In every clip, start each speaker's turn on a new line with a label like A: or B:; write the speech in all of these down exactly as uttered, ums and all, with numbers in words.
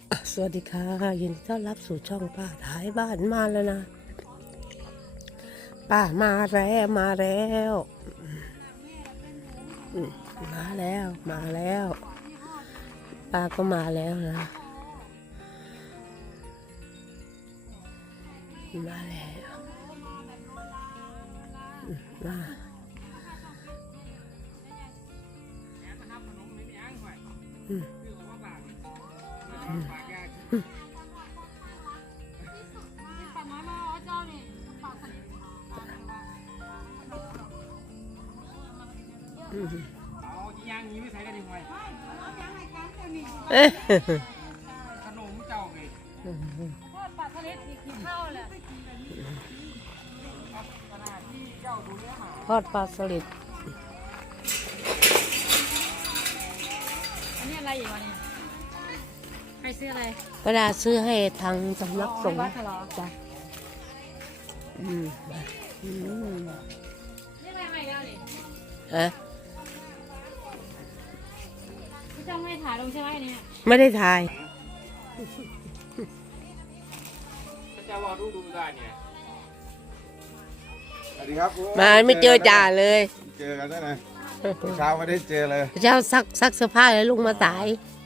A: สวัสดีค่ะยินดีต้อนรับสู่ช่องป้าท้ายบ้านมาแล้วนะป้ามาแล้วมาแล้วมาแล้วมาแล้วป้าก็มาแล้วนะมาแล้วมาอืมอืมเอ๊ะ
B: ขนมเจ้าไงทอดปลาทะเลที่กินข้าวแหละขนาดที่เจ้าดูเนื้อหา
A: ทอดปลาสลิด
B: อันนี้อะไรอีกวะเนี่ยใครซื้ออะไร
A: ป้าดาซื้อให้ทางสำนักสงฆ์จ้ะอืมอืม
B: นี่อะไรใหม่แล้วนี่
A: ฮะ
B: พี่จ้องไม่ถ่ายลงใช่ไหมเนี่ย
A: ไม่ได้ถ่าย
B: จะว่าดูดูได้เนี่ย
C: สวัสดีครับ
A: มาไม่เจอจ่าเลย
C: เจอกันได้ไงเช้าไม่ได้เจอเลย
A: เจ้าซักซักเสื้อผ้าเลยลุงมาสาย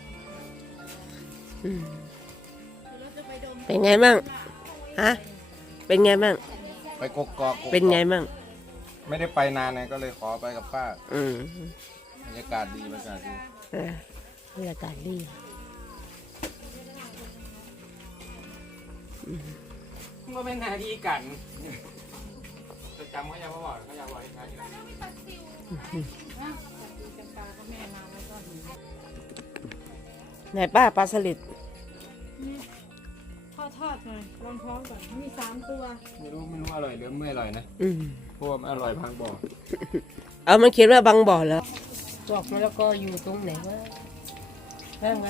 A: เป็นไงบ้างฮะเป็นไงบ้าง
C: ไปกกอก
A: เป็นไงบ้าง
C: ไม่ได้ไปนานไงก็เลยขอไปกับป้า
A: อืม
C: บรรยากาศดีบรรยากาศดี
A: บรรยากาศดี
B: ก็เป็นนาทีกันจะจำเขาจะมาบอกเขาจะบอกยังไง
A: ไหนป้าปลาสลิด
B: ทอดทอดหน่อยลองท้องก่อนมีสามตัวไม่รู้ไม่รู้อร่อยหรือไม่อร่อยนะ
A: อืม
B: เพราะว่ามันอร่อยพังบ่อ
A: เอามันเขียนว่าบางบ่อแล้วจอกมะละกออยู่ตรงไหนวะบ้างไง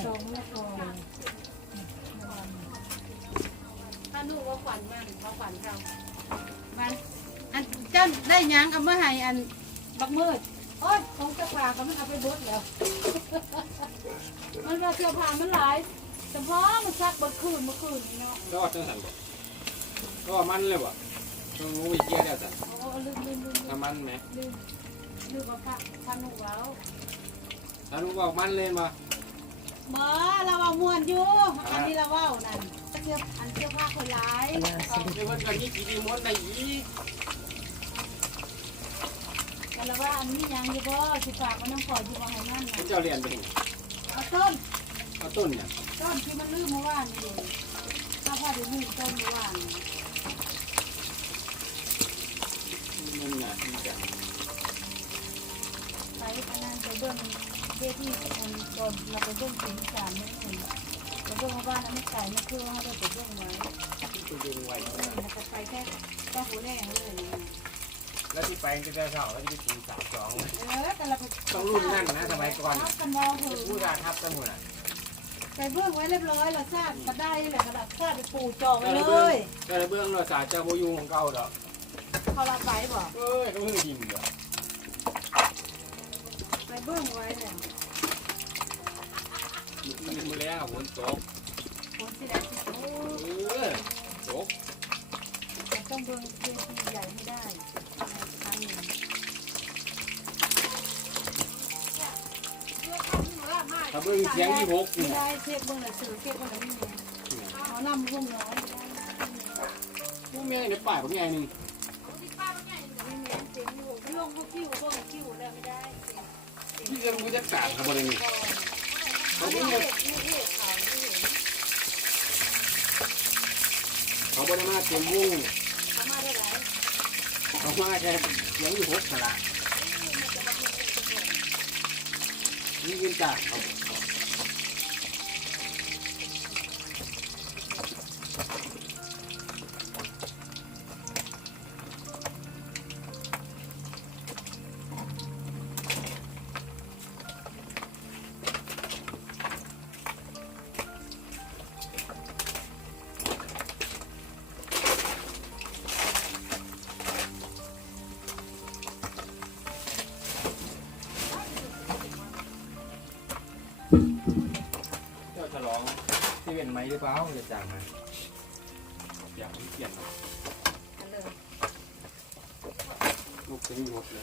D: ถ้าลูกว่าฝันมันเขาฝันเรามันอันเจ้าได้ยังกับเมื่อไหร่อันบักมืดโอ้ยของเสื้อผ้าก็มันเอาไปบดแล้วมันว่าเสื้อผ้ามันหลายเฉพาะมันซักบดคืนเมื่อคืนเนาะ
B: ก็จังสันบ่ก็มันเลยบ่ต้องรู้วิเกียแล้วจ้ะ
D: โอ้ลืมลืมลืม
B: ทำมันไหม
D: ลืมลืมว่าพระท่านหนูแล้ว
B: ท่านรู้บอกมันเลยมา
D: เมื่อเราเอามวนอยู่อันนี้เราว่านั่นเสื้ออันเสื้อผ้าคนร้าย
B: เดี๋ยววันนี้กี่ดีมดในอีก
D: แต่ละว่าอันนี้ยังอยู่บ่สิฝากมันน้ำฝอยอยู่ว่าให้นั่นนะ
B: เจ้าเรียนไปเห็น
D: เอาต้น
B: เอาต้นเนี่ย
D: ต้นที่มันลืมเมื่อวานนี่ถ้าพ่อจะลืมต้นเมื่อวาน
B: มันหนาที่จะ
D: ไปอันนั้นไปเบื้องเวทีคนโดนเราไปเบื้องเสียงสารไม่เห็นไปเบื้องมาบ้านนั้นไม่ไก่ไม่คือให้เราไปเบื้องไว้
B: ตัวดึงไว้
D: แล้วก็ไปแค่แค่หัวแดงเลย
B: แล้วที่ไปจะได้เท่าแล้วจะไปตีสามสอง
D: เออแต่เราไป
B: ต้องรุ่นนั่นนะสมัยก่อน
D: กันมองเถอะ
B: ผู้ราทับกันหมดอ่ะ
D: ไปเบื้องไว้เรียบร้อยเราทราบก็ได้แหละกระดาษทราบไปปูจองเลย
B: ก็เลยเบื้องเราสาเจ้าโบยูของเก่าดอก
D: เขารับไปบอก
B: เอ้ยเขาเพิ่งยิงเหรอ
D: ไปเบื้องไว้เนี่ย
B: มันมาแล้วฝนตก
D: ฝนที่ได้ที่โอ้
B: เออตก
D: ต้องเบื้องเวทีใหญ่ไม่ได้ครั้งหนึ่ง
B: ถ้าเบื้องเสียงที่หก
D: ไม่ได้เทียบเบื้องหนังสือเทียบเบื้องหนังนี่เขานำเบื้องน้อย
B: ผู้แม่ในป่าผมใหญ่หนึ่ง
D: ลงเขาคิวก็คิวแล้วไม่ได้
B: ที่จะรู้จักสารครับบริเวณเขาเพิ่งเขาบริมาเต็มวง
D: เขามาได้ไหน
B: เขามาแค่เสียงอยู่หกขนาดนี่กินจากเขาเจ้าฉลองที่เป็นไหมหรือเปล่าจะจางไหมอย่างที่เปลี่ยนลูกถึงหมดเลย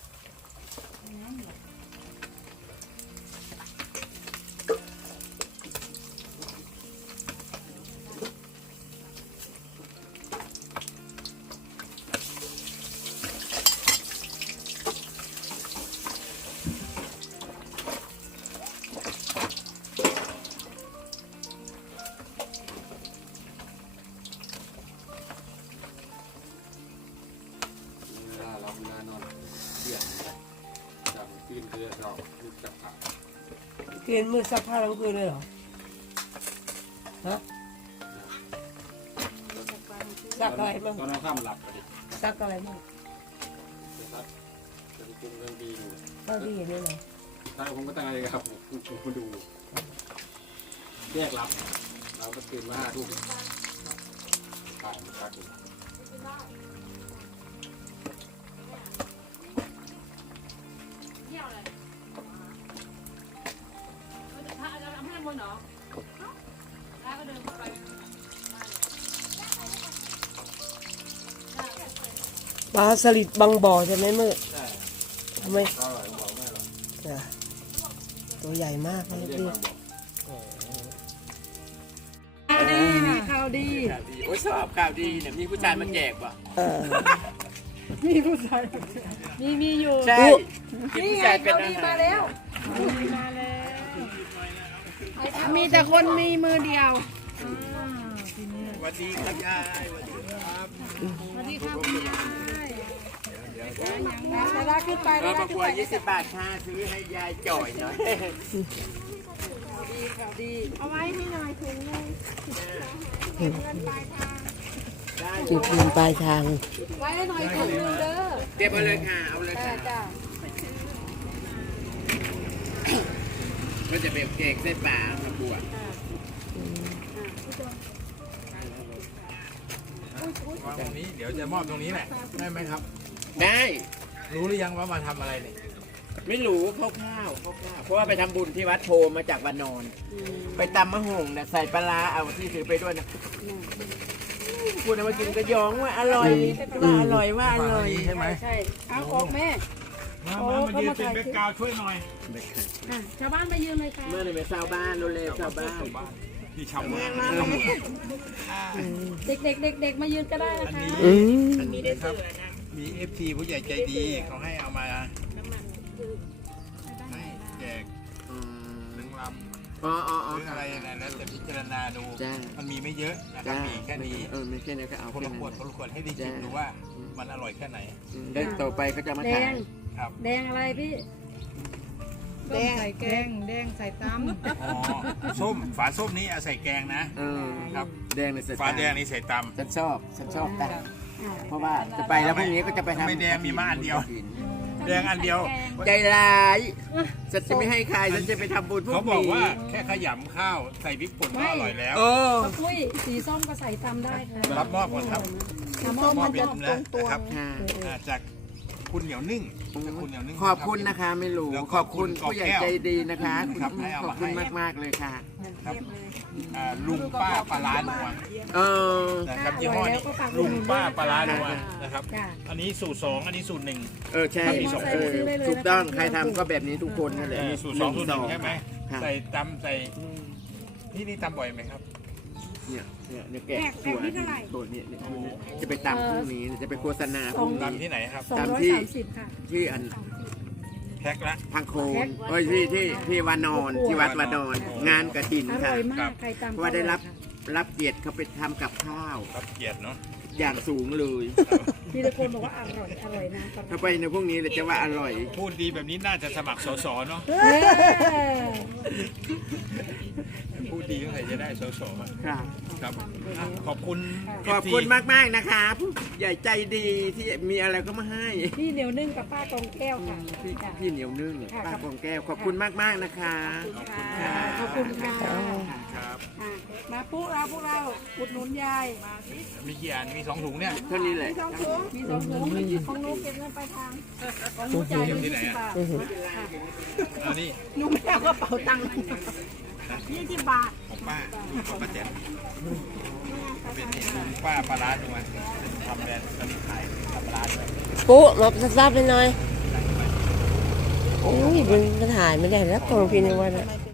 B: เวลาเราเวลานอนเปลี่ยนจากคืนคือเราคือจับผัก
A: คืนมือซักผ้าทั้งคืนเลยเหรอฮะซักอะไรบ้าง
B: ตอนเราข้ามหลับไปดิ
A: ซักอะไรบ้าง
B: จะซัดจะได้กินเรื่องดีอยู่
A: เท่าที่เห็นเลยเหรอ
B: ถ้าผมก็ตั้งอะไรครับผมผมดูแยกรับเราก็ตื่นมาห้าทุ่มถ่ายมันรักอยู่
A: ปลาสลิดบางบ่อใช่ไหมมือ
B: ใช่
A: ทำไม
B: อร่อยผมบอกไม่อร่อย
A: อ่ะตัวใหญ่มากเลย
B: เรียก
A: พี่
B: มาบอก
D: ข่าวดีมีข่าวดี
B: ข่าวดีโอ้ยชอบข่าวดีเนี่ยมีผู้ชายมาแจกว่ะ
A: เออ
D: มีผู้ชายมีมีอยู่
B: ใช่
D: นี่ไงข่าวดีมาแล้วมาแล้วมีแต่คนมีมือเดียว
B: สวัสดีครับยายสวัสดีครับ
D: สวัสดีครับคุณยายดาราขึ้นไป
B: เรา
D: ดารา
B: ประ
D: ขึ้
B: ก
D: น
B: ว
D: ไป
B: ดยี่สิบบาทค่าซื้อให้ยายจ่อยหน่อย
D: ดีข่าวดีเอาไว้ให้หน่อยถุงนึง
A: จุดยืนปลายทาง
D: ไว้ให้หน่อยถุงนึงเด้อ
B: เก็บเอาเลยค่ะเอาเลย
D: จ้า
B: ค่ะ
D: จ้า
B: ก็จะเป็นเก่งเส้นปลาประกวดวางตรงนี้เดี๋ยวจะมอบตรงนี้แหละได้ไหมครับ ได้ รู้หรือยังว่ามาทำอะไรเนี่ยไม่รู้คร่าวๆคร่าวๆเพราะว่าไปทำบุญที่วัดโพมาจากวานอน ไปตำมะฮงนะใส่ปลาร้าเอาที่ถือไปด้วยนะคุณเอามากินกระยองว่าอร่อยว่าอร่อยว่าอร่อยใช่ไหม
D: ใช่เอาออกแม่
E: มามามายืนเป็นแบ็กกราวด์ช่วยหน่อย
D: อ่ะชาวบ้านมายืนเลยค่ะ
B: เมื่อไหร่ไปชาวบ้านเร็วๆชาวบ้าน
E: พี่ชาวบ้าน
D: เด็กเด็กเด็กเด็กๆมายืนก็ได้นะคะ
A: อืม
E: อันนี้นะครับมีเอฟซีผู้ใหญ่ใจดีเขาให้เอามาให้แจกหนึ่งลำ
B: อ๋ออ๋อ
E: หรืออะไรนะแล้วแต่พิจารณาดู
B: จ้า
E: มันมีไม่เยอะนะครับมีแค่นี้
B: เออไม่แค่นี้ก็เอา
E: คนละขวดคนละขวดให้ได้ชิมดูว่ามันอร่อยแค่ไหน
B: แล้วต่อไปก็จะมา
D: แด
B: ขาย
D: ง
E: ครับ
D: แดงอะไรพี่แดงใส่แกงแดงใส่ตำ
E: อ๋อส้มฝาส้มนี้เอาใส่แกงนะ
B: เออ
E: ครับ
B: แดงในส
E: ฝาแดงนี่ใส่ต
B: ฉันชอบฉันชอบแต่เพราะว่าจะไปแล้วพรุ่งนี้ก็จะไปทำ
E: ไม่แดงมีมาอันเดียว ำแดงอันเดียว
B: ใจร้ายฉันจะไม่ให้ใครฉันจะไปทำบุญพวกนี้
E: เขาบอกว่าแค่ขยำข้าวใส่พริกป่นก็อร่อยแล้ว
B: โอ้
D: ข้าวปุ้ยสีส้มก็ใส่ตำได้ค่ะ
E: รับมอบก่อนครับ
D: สีส้ม
E: มอ
D: มั
E: บ
D: น
E: เป็
D: จะ
E: น
D: ตร
E: นะ
D: งตัว
E: นะครับ
B: ค่ะ
E: อ่าจากคุณเหนียวนึ่งจากคุณเหนียวนึ่ง
B: ขอบคุณนะคะไม่รู้
E: แล้วก็
B: ขอบคุณ
E: คุณกอบ
B: ผู้ใหญ่
E: แก้ว
B: ใจดีนะคะ
E: ครับให้เอา
B: ขอ
E: มา
B: บคุณ
E: ให้
B: มากๆเลยค่ะ
E: ครับอ่าลุงป้าปลาร้านัว
B: เออ
E: นะครับยี่ห้อนี้ลุงป้าปลาร้านัวนะครับ
D: จ้ะ
E: อันนี้สูตรสองอันนี้สูตรหนึ่ง
B: เออใช่
E: มีสอง
B: เออถูกต้องใครทำก็แบบนี้ทุกคนนั่นแหละ
E: เออสูตรสองสูตรหนึ่งใช่ไหม
B: ค่ะ
E: ใส่ตำใส่นี่นี่ตำบ่อยไหมครับ
B: เนี่ยเนี่ยเนี่ยแกะตัวนี้ตัวนี้เนี่ยจะไปตำพรุ่งนี้จะไปโฆษณาพรุ่งนี้
E: ตำที่ไหนครับ
D: สองร้อยสามสิบค่ะ
B: ที่อัน
E: แพ็คละ
B: พังโคนเอ้ยที่ที่ที่วานอนที่วัดวานอน งานกระถิน
D: อร่
B: ค่ะ
D: อยมากใครตำ
B: เพราะว่าได้รับรับเกียรติเขาไปทำกับข้าว
E: รับเกียรติเนาะ
B: อย่างสูงเลย
D: มีแต่คนบอกว่าอร่อยอร่อยนะ
B: ถ้าไปในพวกนี้เราจะว่าอร่อย
E: พูดดีแบบนี้น่าจะสมัครสสเนาะ
D: เออ
E: พูดดีก็ใครจะได้สส
B: ครับ
E: ครับอ่ะขอบคุณ
B: ขอบคุณมากๆนะคะผู้ใหญ่ใจดีที่มีอะไรก็มาให้
D: พี่เหนียวนึ่งกับป้ากองแก้วค่ะ
B: พี่
D: จ้ะ
B: พี่เหนียวนึ่ง
D: ค่ะ
B: ป้ากองแก้วขอบคุณมากๆนะคะ
D: ขอบคุณค่ะ
E: ครับ
D: อ่ะมาพวกเราพวกเราอุดหนุนยาย
E: มีกี่อันมีสองถุงเนี่ย
B: เท่านี้แหละ
D: มีสองถุงมีสองถุงของหนูเก็บเงินไปลายทางของหนูจ่ายเป็นยี่สิบบาท
E: เอานี่
D: หนูไม่เอากระเป๋าตังค์ยี่สิบบาท
E: ของป้าของป้าแจ๋นเป็นนี่ป้าปลาร้าจังหวัดทำแบรนด์ตอนนี้ขายทำปลาร้าด้วย
A: ปุ๊มาซับๆเลยหน่อยโอ้ยมันถ่ายไม่ได้แล้วของพี่นวัดอะ